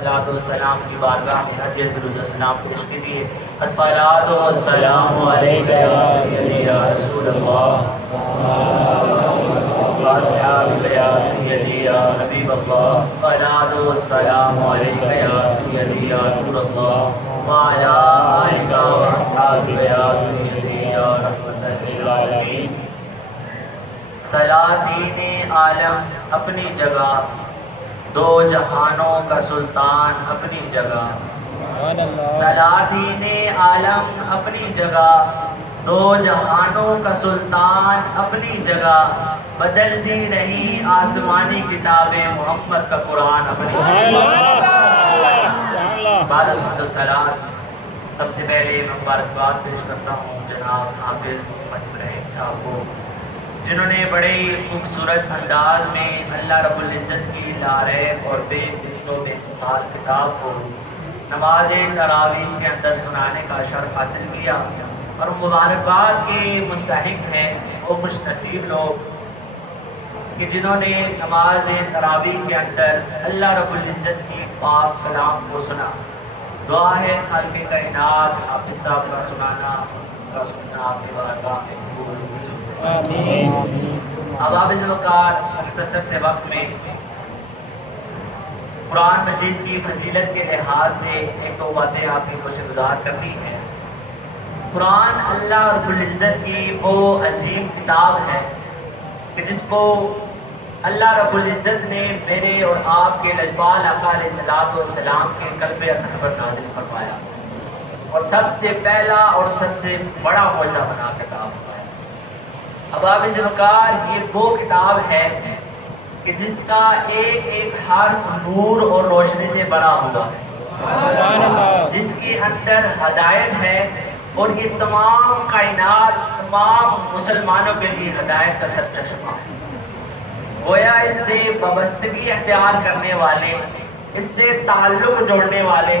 صلاۃ و سلام کی بارگاہ میں حج درود و سلام پیش کیجیے. الصلاۃ والسلام علیک یا سیدی یا رسول اللہ یا سیدی یا حبیب اللہ. الصلاۃ والسلام علیک یا سیدی یا نور اللہ وعلی آلک واصحابک یا سیدی یا رحمت للعالمین. سلاطین عالم اپنی جگہ، دو جہانوں کا سلطان اپنی جگہ. سلاطین عالم اپنی جگہ، دو جہانوں کا سلطان اپنی جگہ. بدلتی رہی آسمانی کتابیں، محمد کا قرآن اپنی جگہ. سب سے پہلے میں مبارکباد پیش کرتا ہوں جناب حافظ محمد ابراہیم صاحب کو، جنہوں نے بڑے خوبصورت انداز میں اللہ رب العزت کی لاریب اور بے مثل و بے مثال کتاب کو نماز تراویح کے اندر سنانے کا شرف حاصل کیا. اور مبارکباد کے مستحق ہیں وہ خوش نصیب لوگ کہ جنہوں نے نماز تراویح کے اندر اللہ رب العزت کی پاک کلام کو سنا. دعا ہے خالق کائنات حافظ صاحب کا سنانا آپ کی بارگاہ میں قبول ہو. اب آپ وقار مختصر سے وقت میں قرآن مجید کی فضیلت کے لحاظ سے ایک دو باتیں آپ کی کچھ گزار کرنی ہے. قرآن اللہ رب العزت کی وہ عظیم کتاب ہے کہ جس کو اللہ رب العزت نے میرے اور آپ کے لجپال آقا علیہ السلام کے قلب اطہر پر نازل فرمایا اور سب سے پہلا اور سب سے بڑا معجزہ بنا کتاب ہے. اب آپ وقار یہ وہ کتاب ہے کہ جس کا ایک ایک حرف نور اور روشنی سے بنا ہوا ہے، جس کے اندر ہدایت ہے اور یہ تمام کائنات تمام مسلمانوں کے لیے ہدایت کا سرچشمہ ہے. گویا اس سے وابستگی اختیار کرنے والے، اس سے تعلق جوڑنے والے،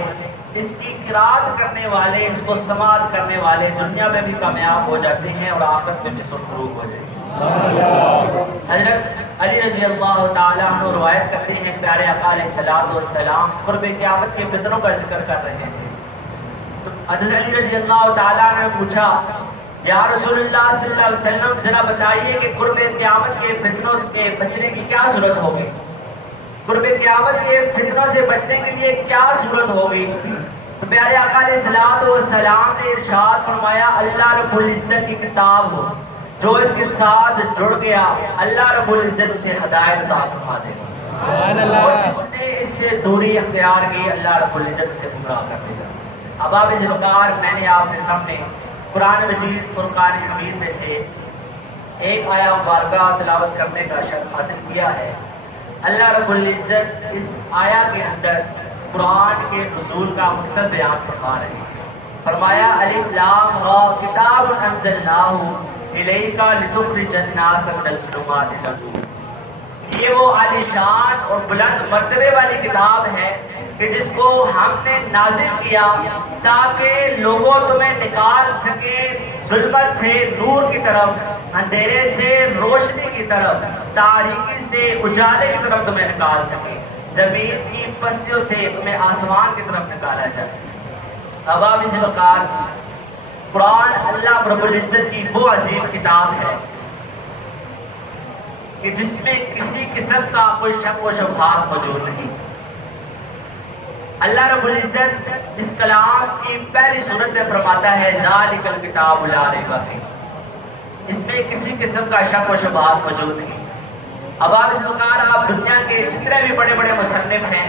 اس کی قرات کرنے والے، اس کو سماعت کرنے والے دنیا میں بھی کامیاب ہو جاتے ہیں اور آخرت میں بھی سرخروب ہو جاتے ہیں. حضرت علی رضی اللہ تعالیٰ عنہ روایت کرتے ہیں پیارے آقا علیہ السلام قرب قیامت کے فتنوں کا ذکر کر رہے ہیں. تو حضرت علی رضی اللہ تعالیٰ عنہ نے پوچھا یا رسول اللہ صلی اللہ علیہ وسلم ذرا بتائیے کہ قرب قیامت کے فتنوں سے بچنے کی کیا صورت ہوگی، قرب قیامت کے فتنوں سے بچنے کے لیے کیا صورت ہوگی. تو پیارے آقا علیہ السلام نے ارشاد فرمایا اللہ رب العزت کی کتاب ہو، جو اس کے ساتھ جڑ گیا اللہ رب العزت اسے ہدایت عطا فرما دے گا، اور جس نے اس سے دوری اختیار کی اللہ رب العزت اسے گمراہ کر دے گا. اب آپ اس وقار میں نے آپ کے سامنے قرآن مجید فرقان حمید میں سے ایک آیا مبارکہ تلاوت کرنے کا شرف حاصل کیا ہے. اللہ رب العزت اس آیا کے اندر قرآن کے نزول کا مقصد بیان فرما رہے ہیں. فرمایا الف لام را کتاب انزلناہ الیک لتخرج الناس من الظلمات الى النور. یہ وہ عالی شان اور بلند مرتبے والی کتاب ہے کہ جس کو ہم نے نازل کیا تاکہ لوگوں تمہیں نکال سکے ظلمت سے نور کی طرف، اندھیرے سے روشنی کی طرف، تاریکی سے اجالے کی طرف تمہیں نکال سکے، زمین کی پستیوں سے تمہیں آسمان کی طرف نکالا جائے. اب آپ اس وقار قرآن اللہ رب العزت کی وہ عظیم کتاب ہے کہ جس میں کسی قسم کا کوئی شک و شبہات موجود نہیں. اللہ رب العزت اس کلام کی پہلی صورت میں فرماتا ہے ذالک الکتاب لا ریب فیہ، اس میں کسی قسم کا شک و شبہات موجود نہیں. اب آپ اس وقار آپ دنیا کے جتنے بھی بڑے بڑے مصنف ہیں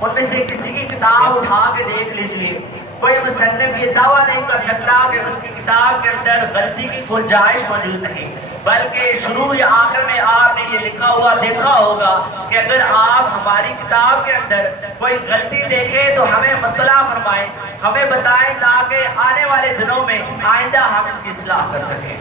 ان میں سے کسی کی کتاب اٹھا کے دیکھ لیجیے، کوئی مصنف یہ دعویٰ نہیں کر سکتا کہ اس کی کتاب کے اندر غلطی کی گنجائش موجود نہیں، بلکہ شروع یا آخر میں آپ نے یہ لکھا ہوا دیکھا ہوگا کہ اگر آپ ہماری کتاب کے اندر کوئی غلطی دیکھیں تو ہمیں مطلع فرمائیں، ہمیں بتائیں تاکہ آنے والے دنوں میں آئندہ ہم ان کی اصلاح کر سکیں.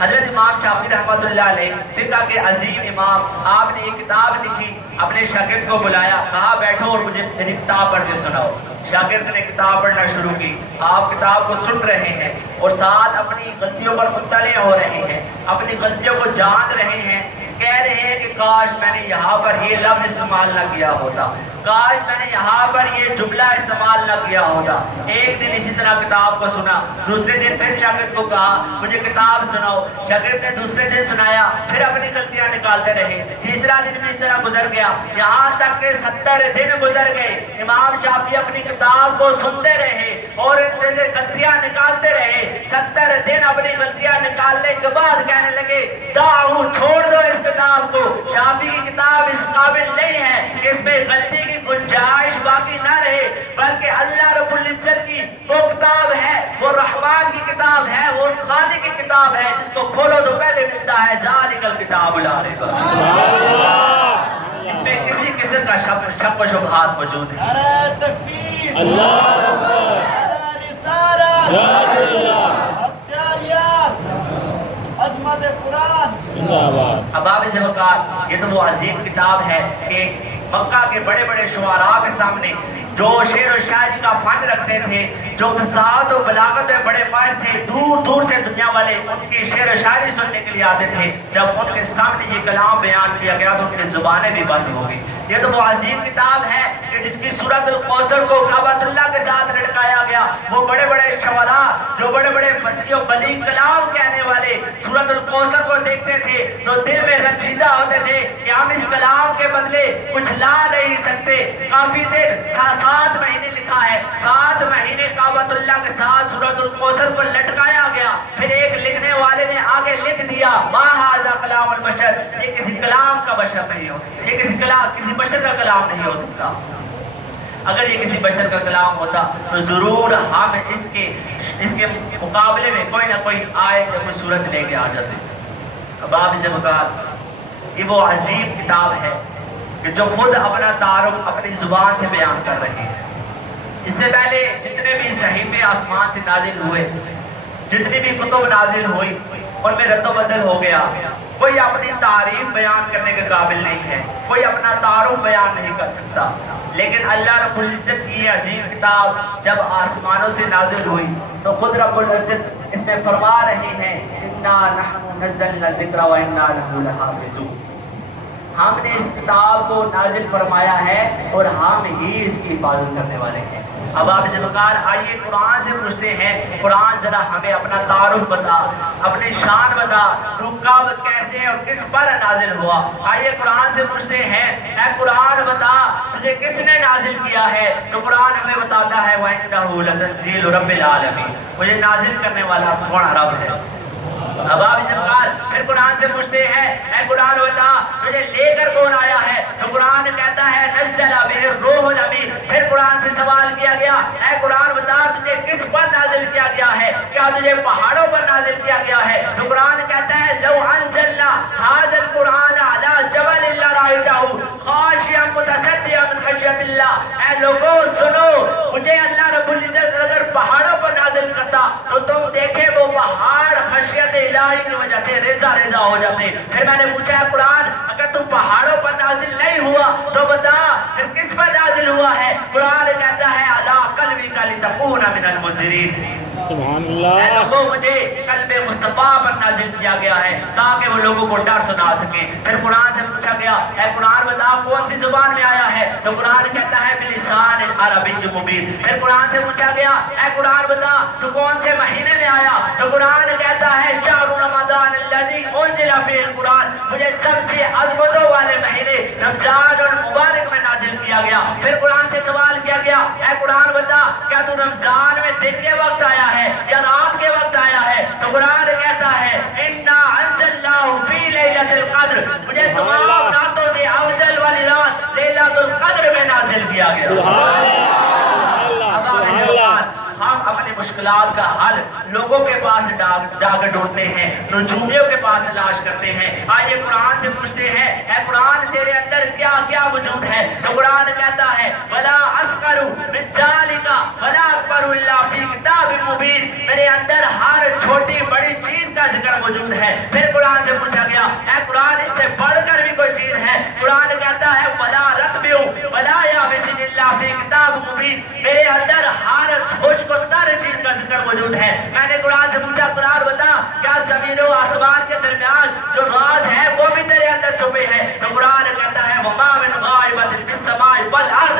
حضرت امام شافعی رحمۃ اللہ علیہ فقہ کے عظیم امام، آپ نے ایک کتاب لکھی، اپنے شاگرد کو بلایا، کہا بیٹھو اور مجھے میری کتاب پڑھ کے سناؤ. شاگرد نے کتاب پڑھنا شروع کی. آپ کتاب کو سن رہے ہیں اور ساتھ اپنی غلطیوں پر مطلع ہو رہے ہیں، اپنی غلطیوں کو جان رہے ہیں، کہہ رہے ہیں کہ کاش میں نے یہاں پر یہ لفظ استعمال نہ کیا ہوتا، کاش میں نے یہاں پر یہ جملہ استعمال نہ کیا ہوتا. ایک دن اسی طرح کتاب کو سنا, دوسرے دن پھر شاگرد کو کہا مجھے کتاب سناؤ, شاگرد نے دوسرے دن سنایا, پھر اپنی غلطیاں نکالتے رہے. تیسرا دن بھی اس طرح گزر گیا, یہاں تک کہ 70 دن گزر گئے. امام شافعی اپنی کتاب کو سنتے رہے اور اس میں سے غلطیاں نکالتے رہے. 70 دن اپنی غلطیاں نکالنے کے بعد کہنے لگے دعو, چھوڑ دو اس کتاب کو, شافعی کی کتاب اس قابل نہیں ہے کہ اس میں غلطی کی گنجائش باقی نہ رہے, بلکہ اللہ رب العزت کی وہ کتاب ہے, وہ رحمان کی کتاب ہے, وہ اس خالق کی کتاب ہے جس کو کھولو تو پہلے ملتا ہے ذالک الکتاب لا ریب فیہ. اس میں کسی قسم کا شک و شبہات موجود ہے. نعرہ تکبیر, اللہ اکبر, نعرہ رسالت, عظمت قرآن. اباب ذوقار, یہ تو وہ عظیم کتاب ہے کہ مکہ کے بڑے بڑے شعراء کے سامنے جو شعر و شاعری کا فن رکھتے تھے, جو فصاحت و بلاغت میں بڑے ماہر تھے, دور دور سے دنیا والے ان کی شعر و شاعری سننے کے لیے آتے تھے. جب ان کے سامنے یہ کلام بیان کیا گیا تو ان کی زبانیں بھی بند ہو گئی. یہ تو وہ عظیم کتاب ہے کہ جس کی سورۃ الکوثر کو کعبۃ اللہ کے ساتھ لٹکایا گیا. وہ بڑے بڑے شعراء جو بڑے بڑے فصیح و بلیغ کلام کہنے والے سورۃ الکوثر کو دیکھتے تھے تو دل میں رنجیدہ ہوتے تھے کہ ہم اس کلام کے بدلے کچھ لا نہیں سکتے. کافی دیر 7 مہینے لکھا ہے, 7 مہینے کعبۃ اللہ کے ساتھ سورۃ الکوثر کو لٹکایا گیا. پھر ایک لکھنے والے نے آگے لکھ دیا ما ھذا کلام البشر, یہ کسی کلام کا بشر نہیں ہو, یہ کسی بشر کا کلام نہیں ہو سکتا. اگر یہ کسی بشر کا کلام ہوتا تو ضرور ہم اس کے مقابلے میں کوئی نہ کوئی آیت یا کوئی صورت لے کے آ جاتے. اباب ذوقار, یہ وہ عظیم کتاب ہے کہ جو خود اپنا تعارف اپنی زبان سے بیان کر رہی ہے. اس سے پہلے جتنے بھی صحیفے آسمان سے نازل ہوئے, جتنی بھی کتب نازل ہوئی, ان میں رد و بدل ہو گیا. کوئی اپنی تعریف بیان کرنے کے قابل نہیں ہے, کوئی اپنا تعارف بیان نہیں کر سکتا. لیکن اللہ رب العزت کی یہ عظیم کتاب جب آسمانوں سے نازل ہوئی تو خود رب العزت اس میں فرما رہے ہیں انا نحن نزلنا الذکر وانا لہ لحافظون. ہم نے اس کتاب کو نازل فرمایا ہے اور ہم ہی اس کی حفاظت کرنے والے ہیں. اب آپ ذوقار آئیے قرآن سے پوچھتے ہیں, قرآن ذرا ہمیں اپنا تعارف بتا, اپنی شان بتا, تو کب کیسے اور کس پر نازل ہوا. آئیے قرآن سے پوچھتے ہیں اے قرآن بتا تجھے کس نے نازل کیا ہے. تو قرآن ہمیں بتاتا ہے وَإِنَّهُ لَتَنزِيلُ رَبِّ الْعَالَمِينَ, مجھے نازل کرنے والا سونا رب ہے. اب آپ پھر قرآن سے پوچھتے ہیں اے قرآن بتا تجھے لے کر کون آیا ہے. تو قرآن کہتا ہے نزل بہ الروح الامین. پھر قرآن سے سوال کیا گیا اے قرآن بتا تجھے کس پر نازل کیا گیا ہے, کیا تجھے پہاڑوں پر نازل کیا گیا ہے. تو قرآن کہتا ہے لو انزلنا ھذا القرآن علی جبل لرأیتہ خاشعا متصدعا من خشیۃ اللہ. اے لوگوں سنو, مجھے اللہ رب العزت اگر پہاڑوں پر نازل کرتا تو تم دیکھے وہ پہاڑ خشیت الہی کی وجہ سے ریزہ ریزہ ہو جاتے. پھر میں نے پوچھا ہے قرآن اگر تم پہاڑوں پر نازل نہیں ہوا تو بتا پھر کس پر نازل ہوا ہے. قرآن کہتا ہے علی قلبک لتکون من المنذرین. سبحان اللہ. اے لوگوں مجھے قلب مصطفیٰ پر نازل کیا گیا ہے تاکہ وہ لوگوں کو ڈر سنا سکیں. پھر قرآن سے پوچھا گیا اے قرآن بتا کون سی زبان میں آیا ہے. تو قرآن کہتا ہے بلسان عربی مبین. پھر قرآن سے پوچھا گیا اے قرآن بتا تو کون سے مہینے میں آیا. تو قرآن کہتا ہے شہر رمضان الذی انزل فیہ القرآن, مجھے سب سے عظمتوں والے مہینے رمضان المبارک میں نازل کیا گیا. پھر قرآن سے سوال کیا گیا اے قرآن بتا کیا تو رمضان میں دن کے وقت آیا ہے یا رات کے وقت آیا ہے. تو قرآن کہتا ہے انا انزلناہ فی لیلۃ القدر, مجھے تمام راتوں سے افضل والی رات لیلۃ القدر میں نازل کیا گیا. سبحان اللہ. ہم اپنی مشکلات کا حل لوگوں کے پاس جا کر ڈھونڈتے ہیں, رجومیوں کے پاس تلاش کرتے ہیں. آئیے قرآن سے پوچھتے ہیں اے قرآن تیرے اندر کیا کیا موجود ہے. تو قرآن کہتا ہے ولا اصغر من ذلک ولا اکبر الا فی کتاب مبین, میرے اندر ہر چھوٹی بڑی چیز کا ذکر موجود ہے. پھر قرآن سے پوچھا گیا اے قرآن اس سے بڑھ کر بھی کوئی چیز ہے. قرآن کہتا ہے ولا رطب ولا یابس الا فی کتاب مبین, میرے اندر ہر خوشک و تر چیز کا ذکر موجود ہے. میں نے قرآن سے پوچھا قرآن بتا کیا زمین و آسمان کے درمیان جو راز ہے وہ بھی تیرے اندر چھپے ہیں. تو قرآن کہتا ہے وما من غائبۃ فی السماء والارض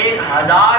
1000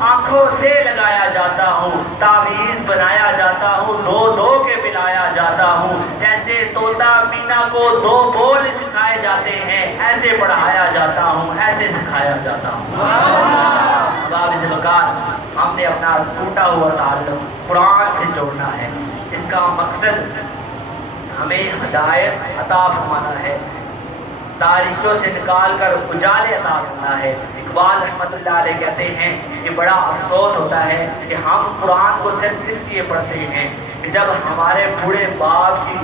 آنکھوں سے لگایا جاتا ہوں، تعویذ بنایا جاتا ہوں، دو دو کے پلایا جاتا ہوں، جیسے طوطا مینا کو دو بول سکھائے جاتے ہیں ایسے پڑھایا جاتا ہوں، ایسے سکھایا جاتا ہوں۔ اب اس وقت ہم نے اپنا ٹوٹا ہوا تعلق قرآن سے جوڑنا ہے، اس کا مقصد ہمیں ہدایت عطا فرمانا ہے، تاریکیوں سے نکال کر اجالے عطا کرنا ہے۔ اقبال رحمۃ اللہ علیہ کہتے ہیں کہ بڑا افسوس ہوتا ہے کہ ہم قرآن کو صرف اس لیے پڑھتے ہیں کہ جب ہمارے بوڑھے باپ کی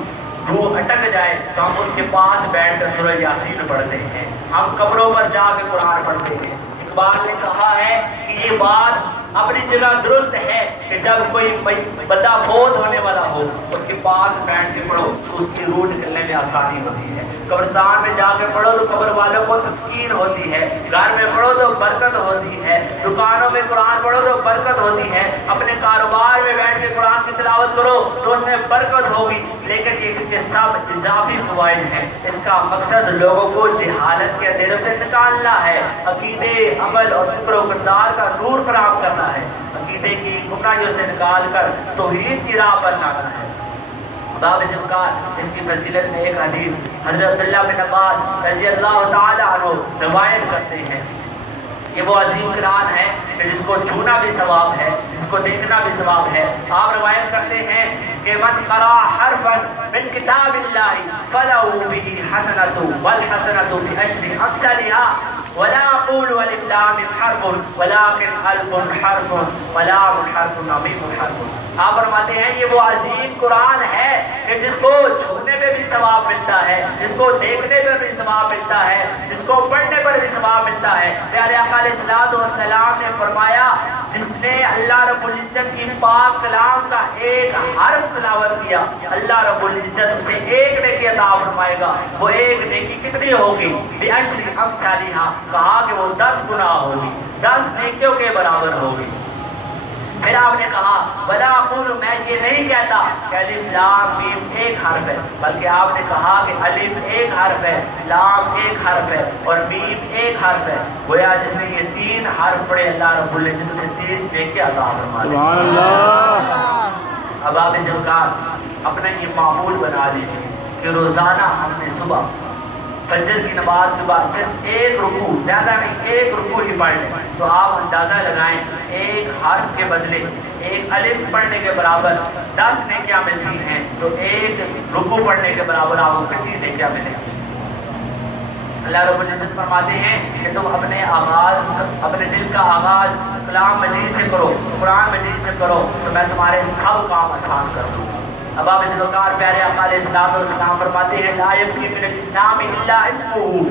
روح اٹک جائے تو ہم اس کے پاس بیٹھ کر سورہ یاسین پڑھتے ہیں، ہم قبروں پر جا کے قرآن پڑھتے ہیں۔ اقبال نے کہا ہے کہ یہ بات اپنی جگہ درست ہے کہ جب کوئی بندہ فوت ہونے والا ہو اس کے پاس بیٹھ کے پڑھو تو اس کی روح نکلنے میں آسانی ہوتی ہے، قبرستان میں جا کے پڑھو تو قبر والوں کو تسکین ہوتی ہے، گھر میں پڑھو تو برکت ہوتی ہے، دکانوں میں قرآن پڑھو تو برکت ہوتی ہے، اپنے کاروبار میں بیٹھ کے قرآن کی تلاوت کرو تو اس میں برکت ہوگی۔ لیکن یہ سب اضافی فوائد ہیں، اس کا مقصد لوگوں کو جہالت کے اندھیروں سے نکالنا ہے، عقیدے، عمل اور فکر و کردار کا نور فراہم کرنا ہے، عقیدے کی گمراہیوں سے نکال کر توحید کی راہ پر لانا ہے۔ باب ذکر اس کی فضیلت میں ایک حدیث حضرت عبداللہ بن عباس رضی اللہ تعالی عنہ روایت کرتے ہیں، یہ وہ عظیم قرآن ہے کہ جس کو چھونا بھی ثواب ہے، جس کو دیکھنا بھی ثواب ہے۔ آپ روایت کرتے ہیں کہ من قرأ حرفا من کتاب اللہ فلہ بہ حسنۃ والحسنۃ بعشر امثالها ولا اقول الف لام حرف ولكن الف حرف ولام حرف ومیم حرف۔ آپ فرماتے ہیں یہ وہ عظیم قرآن ہے کہ جس کو چھونے میں بھی ثواب ملتا ہے، جس کو دیکھنے پر بھی ثواب ملتا ہے، جس کو پڑھنے پر بھی ثواب ملتا ہے۔ پیارے آقا علیہ الصلوۃ والسلام نے فرمایا جس نے اللہ رب العزت کی پاک کلام کا ایک حرف تلاوت کیا اللہ رب العزت اسے ایک نیکی عطا فرمائے گا۔ وہ ایک نیکی کتنی ہوگی؟ بعشر امثالها، کہا کہ وہ 10 گنا ہوگی، 10 نیکیوں کے برابر ہوگی۔ پھر آپ نے کہا ولا اقول، میں یہ نہیں کہتا کہ الف لام میم ایک حرف ہے، بلکہ آپ نے کہا کہ الف ایک حرف ہے، لام ایک حرف ہے اور میم ایک حرف ہے۔ گویا جس نے یہ 3 حرف پڑھے اللہ رب العزت سے 30 نیکی عطا فرما دے۔ سبحان اللہ۔ اب آپ اپنا یہ معمول بنا لیجیے کہ روزانہ ہم نے صبح فجر کی نماز کے بعد صرف ایک رکوع، زیادہ نہیں، ایک رکوع ہی پڑھ لیں تو آپ اندازہ لگائیں ایک حرف کے بدلے ایک الف پڑھنے کے برابر 10 نیکیاں ملتی ہیں، تو ایک رکوع پڑھنے کے برابر آپ کو کتنی نیکیاں ملیں گی؟ اللہ رب العزت فرماتے ہیں کہ تم اپنے دل کا آغاز کلام مجید سے کرو، قرآن مجید سے کرو تو میں تمہارے سب کام آسان کر دوں۔ اب آپ اس وقار پیارے آقا علیہ الصلوۃ والسلام فرماتے ہیں لا یبقی من الاسلام الا اسمہ،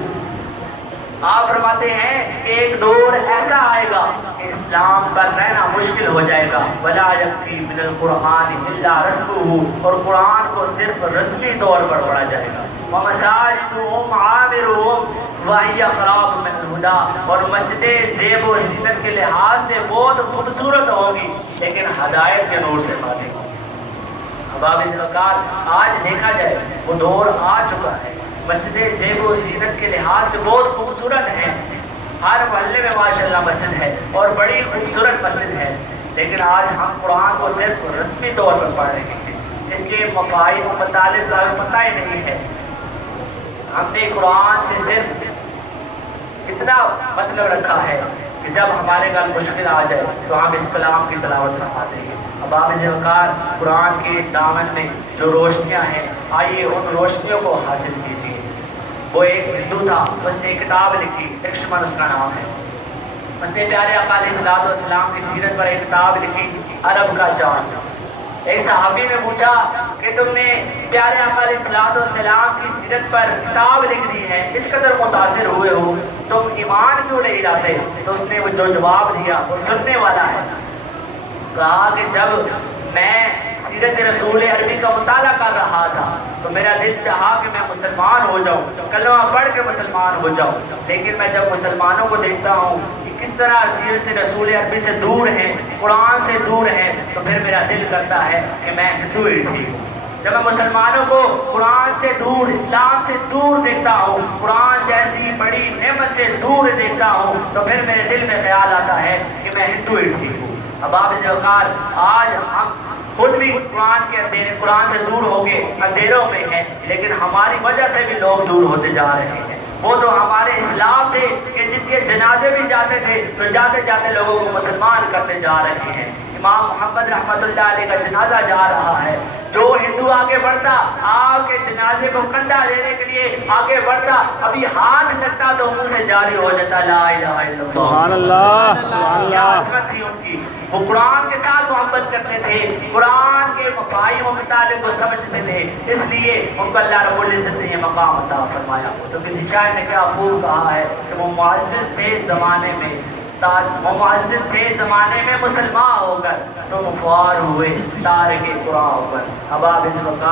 آپ فرماتے ہیں کہ ایک دور ایسا آئے گا کہ اسلام پر رہنا مشکل ہو جائے گا، ولا یبقی من القرآن الا رسمہ، اور قرآن کو صرف رسمی طور پر پڑھا جائے گا، ومساجدہم عامرہم وہی خراب من الہدی، اور مسجدیں زیب و زینت کے لحاظ سے بہت خوبصورت ہوگی لیکن ہدایت کے نور سے خالی ہوگی۔ اب آپ اس وقت آج دیکھا جائے وہ دور آ چکا ہے، مسجدیں زیب و زینت کے لحاظ سے بہت خوبصورت ہیں، ہر محلے میں ماشاءاللہ مسجد ہے اور بڑی خوبصورت مسجد ہے، لیکن آج ہم قرآن کو صرف رسمی طور پر پڑھ رہے ہیں، اس کے مفاہیم و مطالب کا پتہ ہی نہیں ہے۔ ہم نے قرآن سے صرف اتنا مطلب رکھا ہے کہ جب ہمارے گھر مشکل آ جائے تو ہم اس کلام کی تلاوت فرماتے ہیں۔ اب آپ قرآن کے دامن میں جو روشنیاں ہیں آئیے ان روشنیوں کو حاصل کیجیے۔ وہ ایک ہندو تھا، اس نے کتاب لکھی، لکشمن اس کا نام ہے، اس نے پیارے آقا علیہ الصلوۃ والسلام کی سیرت پر ایک کتاب لکھی عرب کا چاند۔ ایک صحابی نے پوچھا کہ تم نے پیارے آقا علیہ الصلوۃ والسلام کی سیرت پر کتاب لکھ دی ہے، اس قدر متاثر ہوئے ہو، تم ایمان کیوں نہیں لاتے؟ تو اس نے وہ جو جواب دیا وہ سننے والا ہے، کہا کہ جب میں سیرت رسول عربی کا مطالعہ کر رہا تھا تو میرا دل چاہا کہ میں مسلمان ہو جاؤں، کلمہ پڑھ کے مسلمان ہو جاؤں، لیکن میں جب مسلمانوں کو دیکھتا ہوں کہ کس طرح سیرت رسول عربی سے دور ہیں، قرآن سے دور ہیں، تو پھر میرا دل کرتا ہے کہ میں ہندو ہی ٹھیک ہوں۔ جب میں مسلمانوں کو قرآن سے دور، اسلام سے دور دیکھتا ہوں، قرآن جیسی بڑی نعمت سے دور دیکھتا ہوں، تو پھر میرے دل میں خیال آتا ہے کہ کہ میں ہندو ہی ٹھیک ہوں۔ اب آپ اس اوقات آج ہم خود بھی قرآن کے اندھیرے، قرآن سے دور ہو کے اندھیروں میں ہیں، لیکن ہماری وجہ سے بھی لوگ دور ہوتے جا رہے ہیں۔ وہ تو ہمارے اسلام تھے کہ جن کے جنازے بھی جاتے تھے تو جاتے جاتے لوگوں کو مسلمان کرتے جا رہے ہیں۔ امام محمد رحمۃ اللہ علیہ کا جنازہ جا رہا ہے، جو ہندو آگے بڑھتا آپ کے جنازے کو کنڈا دینے کے لیے آگے بڑھتا، ابھی ہاتھ لگتا تو منہ سے جاری ہو جاتا لا الہ الا اللہ۔ سبحان اللہ، سبحان کیا اللہ۔ عظمت تھی ان کی، وہ قرآن کے ساتھ محبت کرتے تھے، قرآن کے مفاہیم و مطالب کو سمجھتے تھے، اس لیے ان کو اللہ رب العزت نے یہ مقام عطا فرمایا۔ تو کسی شاعر نے کیا خوب کہا ہے کہ وہ معزز تھے زمانے میں، وہ معزز تھے زمانے میں مسلمان ہو کر، تو مفوار ہوئے تارک قرآن ہو کر۔ اب آپ اس وقت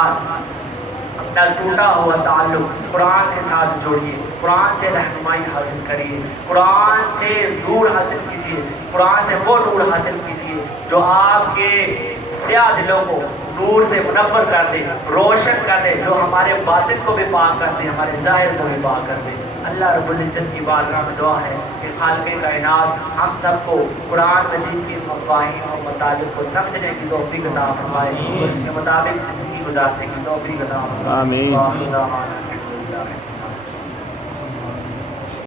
اپنا ٹوٹا ہوا تعلق قرآن کے ساتھ جوڑیے، قرآن سے رہنمائی حاصل کریے، قرآن سے نور حاصل کیجیے، قرآن سے وہ نور حاصل کیجیے جو آپ کے سیاہ دلوں کو نور سے منور کر دے، روشن کر دے، جو ہمارے باطن کو بھی پاک کر دے، ہمارے ظاہر کو بھی پاک کر دے۔ اللہ رب العزت کی بارگاہ میں دعا ہے کہ خالق کائنات ہم سب کو قرآن مجید کی مفاہیم اور مطالب کو سمجھنے کی توفیق عطا فرمائے، اور اس کے مطابق زندگی گزارنے کی توفیق عطا فرمائے۔ آمین۔ وآخر دعوانا الحمدللہ۔